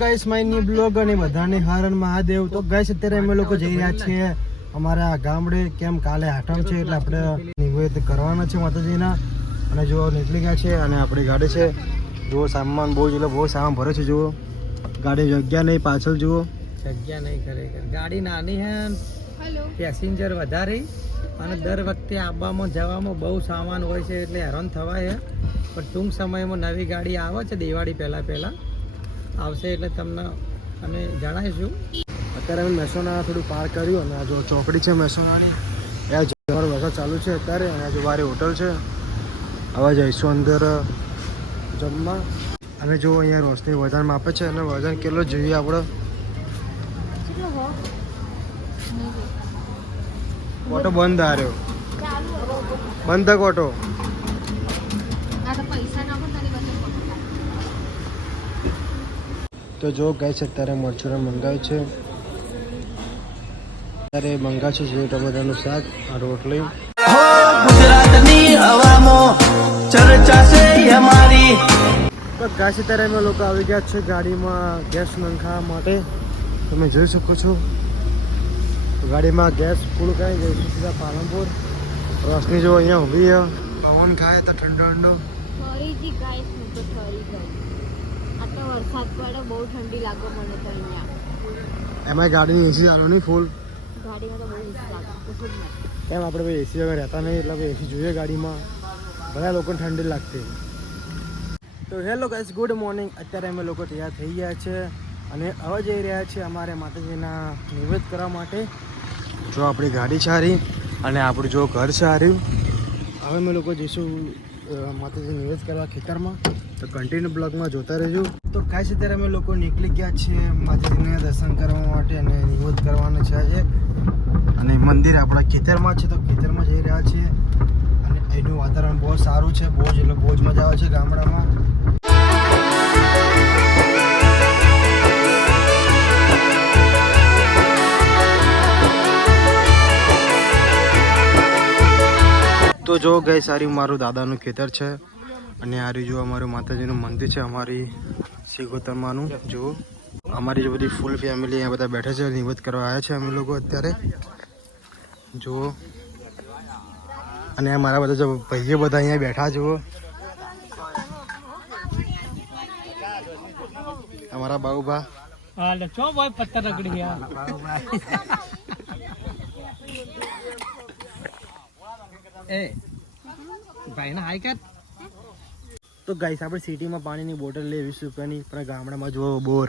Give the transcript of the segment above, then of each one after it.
Guys માયની blog અને બધાને હરણ મહાદેવ. તો ગાઈસ અત્યારે અમે લોકો જઈ રહ્યા છીએ અમારા ગામડે, કેમ કાલે આઠમ છે એટલે આપણે નિવેદ કરવાના છે માતાજીના. અને જો નીકળી ગયા છે અને આપણી ગાડી છે, જુઓ સામાન બહુ એટલે બહુ સામાન ભરે છે. જુઓ ગાડી જગ્યા નહીં, પાછળ જુઓ જગ્યા નહીં, ખરેખર ગાડી નાની હે, પેસેન્જર વધારે અને દર વખતે આવવામાં જવામાં બહુ સામાન હોય છે એટલે હેરાન થવાય. પણ ટૂંક સમયમાં નવી ગાડી આવે છે, દિવાળી પહેલાં આવશે એટલે તમને અમે જણાવીશું. અત્યારે અમે મહેસાણા થોડું પાર કર્યું અને આ જો ચોકડી છે મહેસાણાની, ત્યાં જવાનો વરસાદ ચાલુ છે અત્યારે. અને આ જો બારે હોટલ છે, હવે જઈશું અંદર જમવા. અને જો અહીંયા રોશની વજન માપે છે અને વજન કેટલો જોઈએ આપણે. ઓટો બંધ આવ્યો, બંધ ઓટો. તો જો ગાય છે અત્યારે મરચુરા મંગાવ્યું છે, અત્યારે મંગાવ્યું છે જે ટમેટાનું શાક, આ રોટલી. ગુજરાતની હવામાં ચર્ચા છે અમારી. તો ગાય છે અત્યારે અમે લોકો આવી ગયા છે ગાડીમાં ગેસ નંખાવા માટે. તમે જોઈ શકો છો ગાડીમાં ગેસ ફૂલ કરી જઈશું સીધા પાલનપુર. રોશની જો અહીંયા ઊભી છે, પવન ખાય તો ઠંડો ઠંડો. ફરીથી ગાઈસ હું તો ફરી ગઈ. આટલો વરસાદ પડે, બહુ ઠંડી લાગે મને તો અહીંયા. એમાં ગાડીની એસી ચાલુ નહીં ફૂલ, ગાડીમાં તો બહુ ઠંડી લાગે. એમ આપણે ભાઈ એસી વગર રહેતા નહીં એટલે ભાઈ એસી જોઈએ ગાડીમાં, બધા લોકોને ઠંડી લાગતી. તો હેલો ગાઈસ, ગુડ મોર્નિંગ. અત્યારે અમે લોકો તૈયાર થઈ ગયા છે અને હવે જઈ રહ્યા છીએ અમારે માતાજીના નિવેદ કરવા માટે. જો આપણી ગાડી છે હારી અને આપણું જો ઘર છે હાર્યું. હવે અમે લોકો જઈશું માતાજી નિવેદ કરવા ખેતરમાં, તો કન્ટિન્યુ બ્લોગમાં જોતા રહેજો. તો ખાસ અત્યારે અમે લોકો નીકળી ગયા છીએ માતાજીને દર્શન કરવા માટે અને નિવેદ કરવાનું છે આજે. અને મંદિર આપણા ખેતરમાં છે, તો ખેતરમાં જઈ રહ્યા છીએ. અને અહીંનું વાતાવરણ બહુ સારું છે, બહુ જ એટલે બહુ જ મજા આવે છે ગામડામાં. તો જો ગઈ સારી મારું દાદાનું ખેતર છે અને આ જો અમારું માતાજીનું મંદિર છે, અમારી સિગોતરમાનું. જો અમારી જે બધી ફૂલ ફેમિલી અહીંયા બધા બેઠા છે, નિવેદ કરવા આવ્યા છે અમે લોકો અત્યારે. જુઓ અને મારા બધા જો ભાઈઓ બધા અહીંયા બેઠા. જુઓ અમારા બાબુભા પત્તર રગડી ગયા. એ ભાઈ ના હાઈ કર. તો ગાઈસ આપણે સિટીમાં પાણીની બોટલ લે 20 રૂપિયાની, પણ ગામડામાં જુઓ બોર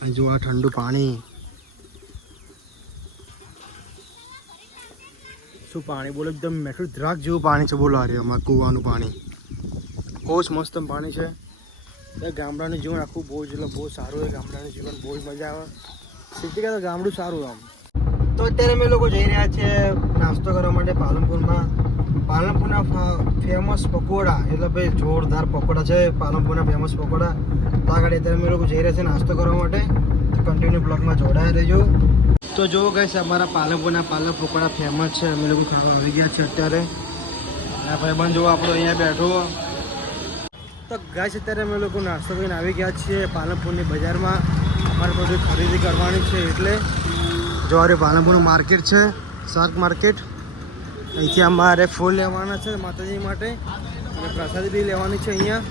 અને જુઓ આ ઠંડુ પાણી. શું પાણી બોલો, એકદમ મીઠું દ્રાક્ષ જેવું પાણી છે. બોલો અરે અમારા કૂવાનું પાણી બહુ જ મસ્ત પાણી છે. ગામડાનું જીવન આખું બહુ જ એટલે બહુ સારું હોય. ગામડાનું જીવન બહુ જ મજા આવે. સિટી કરતાં ગામડું સારું આમ. તો અત્યારે અમે લોકો જઈ રહ્યા છીએ નાસ્તો કરવા માટે પાલનપુરમાં. પાલનપુરના ફેમસ પકોડા, એટલે ભાઈ જોરદાર પકોડા છે પાલનપુરના ફેમસ પકોડા. તો આગળ અત્યારે અમે લોકો જઈ રહ્યા છીએ નાસ્તો કરવા માટે. તો કન્ટિન્યુ બ્લોગમાં જોડાયા રહેજો. તો જો ગાઈસ અમારા પાલનપુરના પાલક પકોડા ફેમસ છે, અમે લોકો ખાવા આવી ગયા છે અત્યારે. આ ભાઈબંધ જો આપણો અહીંયા બેઠો. તો ગાઈસ અત્યારે અમે લોકો નાસ્તો કરીને આવી ગયા છીએ પાલનપુરની બજારમાં. અમારે થોડી ખરીદી કરવાની છે એટલે જો અરે પાલનપુરનું માર્કેટ છે, શાક માર્કેટ. અહીંથી અમારે ફૂલ લેવાના છે માતાજી માટે અને પ્રસાદ બી લેવાની છે અહીંયા.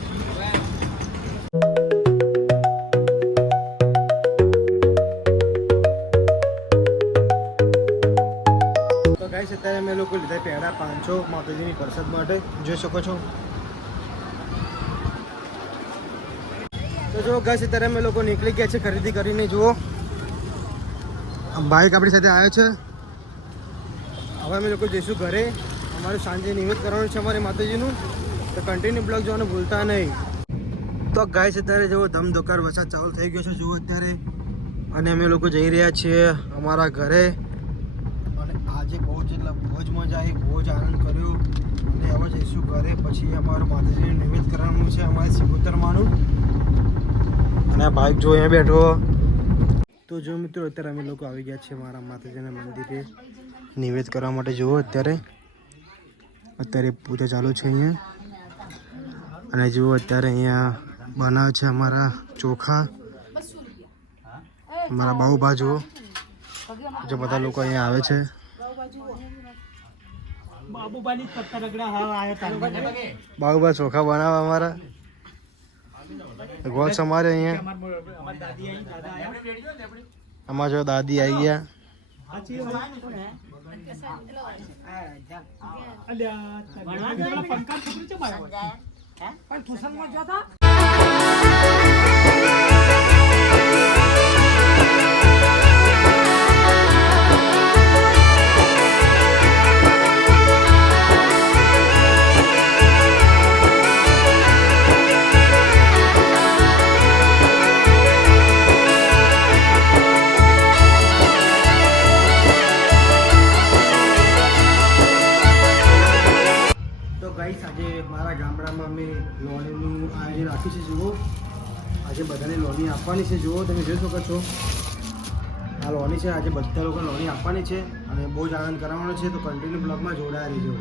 તો ગાઈસ અત્યારે અમે લોકો લીધા પેડા 500 માતાજીની પ્રસાદ માટે, જોઈ શકો છો. તો જો ગાઈસ અત્યારે અમે લોકો નીકળી ગયા છે ખરીદી કરીને. જુઓ બાઈક આપણી સાથે આવ્યો છે. હવે અમે લોકો જઈશું ઘરે. અમારું સાંજે નિવેદ કરવાનું છે અમારે માતાજીનું, તો કન્ટિન્યુ બ્લોગ જોવાનું ભૂલતા નહીં. તો ગાઈસ અત્યારે જુઓ ધમધોકાર વરસાદ ચાલુ થઈ ગયો છે જુઓ અત્યારે. અને અમે લોકો જઈ રહ્યા છીએ અમારા ઘરે. અને આજે બહુ જ એટલે બહુ જ મજા આવી, બહુ જ આનંદ કર્યો. અને હવે જઈશું ઘરે, પછી અમારું માતાજીનું નિવેદ કરવાનું છે અમારી સિગોતરમાનું. અને આ બાઈક જો અહીંયા બેઠો. તો જો મિત્રો અત્યારે અમે લોકો આવી ગયા છીએ મારા માતાજીના મંદિરે નિવેદ કરવા માટે. જુઓ અત્યારે પૂજા ચાલુ છે અહીંયા. અને જુઓ અત્યારે અહીંયા બનાવે છે અમારા ચોખા. મારા બાહુભા જુઓ, જે બધા લોકો અહીંયા આવે છે. બાહુભા ચોખા બનાવવા અમારા ગોળ સમારે અહીંયા. અમારા જો દાદી આવી ગયા. આજે મારા ગામડામાં અમે લોણીનું આયોજન રાખ્યું છે. જુઓ, આજે બધાને લોણી આપવાની છે. જુઓ, તમે જોઈ શકો છો, આ લોણી છે. આજે બધા લોકો લોણી આપવાની છે અને બહુ જ આનંદ કરાવવાનો છે. તો કન્ટિન્યુ બ્લોગમાં જોડાયા રહીજો.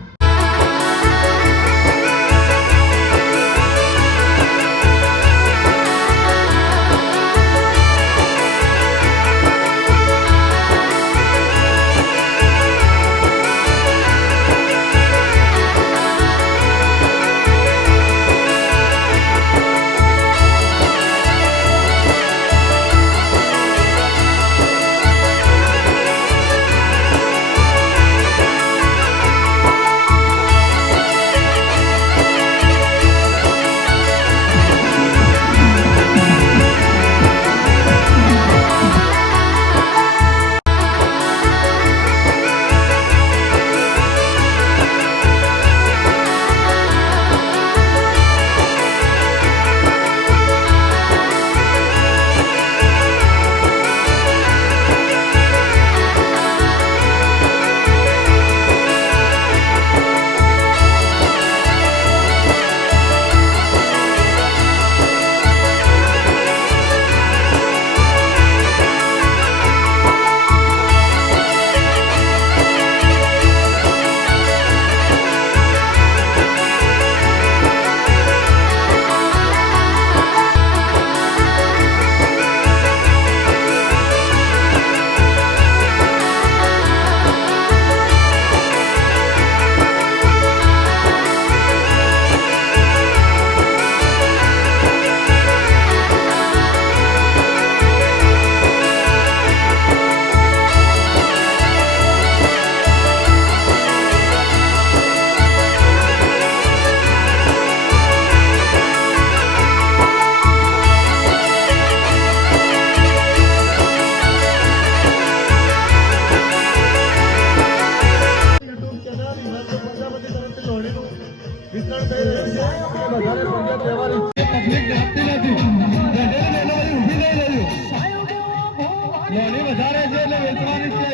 લોણી વધારે છે એટલે વેચવાની છે.